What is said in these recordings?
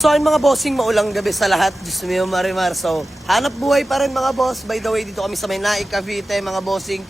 So ayun mga bossing, maulang gabi sa lahat. Diyos mio Marimar. So hanap buhay pa rin mga boss. By the way, dito kami sa Maynai, Cavite mga bossing.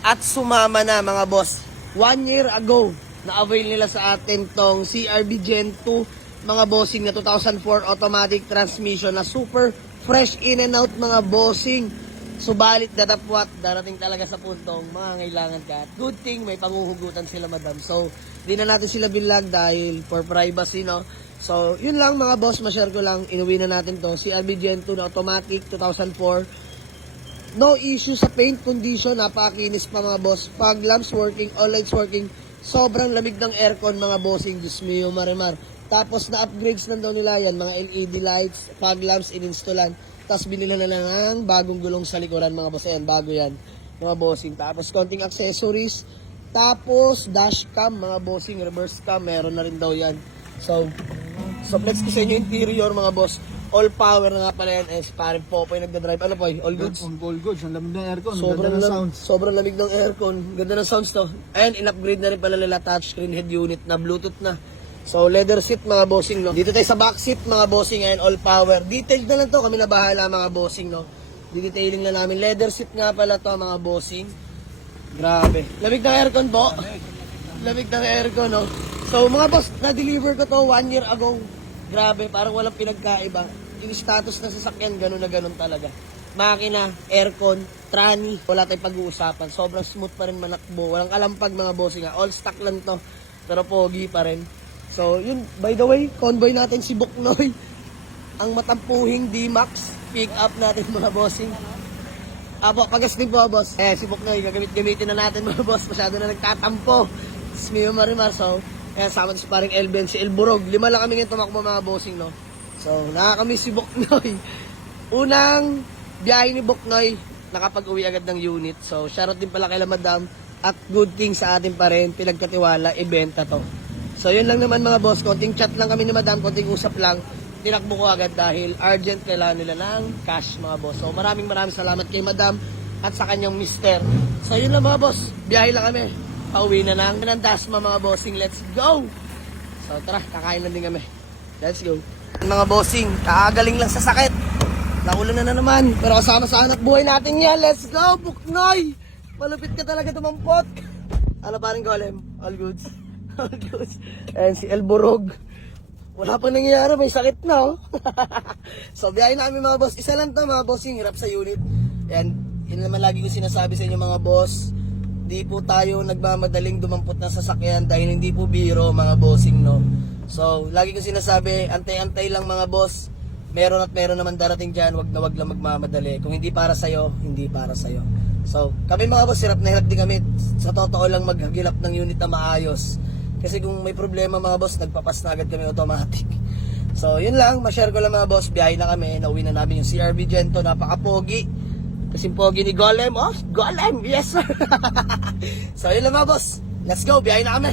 At sumama na mga boss. 1 year ago, na-avail nila sa atin tong CRV Gen 2 mga bossing na 2004 automatic transmission na super fresh in and out mga bossing. Subalit datapwat, darating talaga sa puntong mangangailangan ka. Good thing may panguhugutan sila madam. So di na natin sila bilag dahil for privacy, no. So yun lang mga boss, ma-share ko lang, inuwi na natin to CRV Gen 2 na automatic 2004. No issue sa paint condition, napakakinis pa mga boss. Fog lamps working, all lights working. Sobrang lamig ng aircon mga bossing, Diyos mio Marimar. Tapos na-upgrades na daw nila yan, mga LED lights, fog lamps, in-installan. Tapos binila na ng bagong gulong sa likuran mga boss. Ayan, bago yan mga bossing. Tapos konting accessories. Tapos dashcam mga bossing, reverse cam, meron na rin daw yan. So flex ko sa inyo interior mga boss. All power na nga pala yan. Parang Popoy nagdadrive. Ano po? All goods? All goods. Ang lamig ng aircon. Sobrang lamig ng aircon. Ganda ng sounds to. And in-upgrade na rin pala nila touchscreen head unit na Bluetooth na. So leather seat mga bossing, no. Dito tayo sa back seat mga bossing and all power. Detailed na lang to. Kami na bahala mga bossing, no. Detailing na namin. Leather seat nga pala to mga bossing. Grabe. Lamig ng aircon po. Lamig ng aircon, no. So mga boss, na-deliver ko to 1 year ago. Grabe, parang walang pinagkaiba. Yung status na sasakyan, gano'n na gano'n talaga. Makina, aircon, tranny, wala tayong pag-uusapan. Sobrang smooth pa rin manakbo. Walang kalampag mga bossing. All stock lang to. Pero pogi pa rin. So, yun. By the way, convoy natin si Buknoy. Ang matampuhing D-Max. Pick up natin mga bossing. Apo, pagas din po, boss. Si Buknoy, gagamit-gamitin na natin mga boss. Masyado na nagtatampo. Smio Marimar. So, sama si paring Elben, si Elborog. 5 lang kami ngayon tumakbo mga bossing, no? So, nakakamiss si Buknoy. Unang biyahe ni Buknoy, nakapag-uwi agad ng unit. So, shoutout din pala kay madam. At good thing sa atin pa rin, pinagkatiwala, ibenta to. So, yun lang naman mga boss. Konting chat lang kami ni madam, konting usap lang. Tinakbo ko agad dahil urgent kailangan nila ng cash mga boss. So, maraming salamat kay madam at sa kanyang mister. So, yun lang mga boss. Biyahe lang kami. Pauwi na ng Dasma mga bossing. Let's go! So tara, kakain na din kami. Let's go. Mga bossing, kakagaling lang sa sakit. Naulan na naman. Pero kasama sa anak buhay natin yan. Let's go, Buknoy! Malupit ka talaga tumampot. Ano pa rin Golem? All goods. All goods. And si Elborog. Wala pa nangyayari, may sakit na, oh. So biyahe namin mga boss. Isa lang to mga bossing, hirap sa unit. And yun naman lagi ko sinasabi sa inyo mga boss. Hindi po tayo nagmamadaling dumampot na sasakyan dahil hindi po biro mga bossing, no. So, lagi ko sinasabi, antay-antay lang mga boss. Meron at meron naman darating dyan, wag lang magmamadali. Kung hindi para sa'yo, hindi para sa'yo. So, kami mga boss, hirap na hirap din kami. Sa totoo lang maghagilap ng unit na maayos. Kasi kung may problema mga boss, nagpapas na agad kami automatic. So, yun lang, ma-share ko lang mga boss. Biyahe na kami, nauwi na namin yung CRV Gen 2, napaka-pogi. Kasing pogi ni Golem. Oh, Golem, yes sir. So yun lang mga boss. Let's go, biyahe na kami.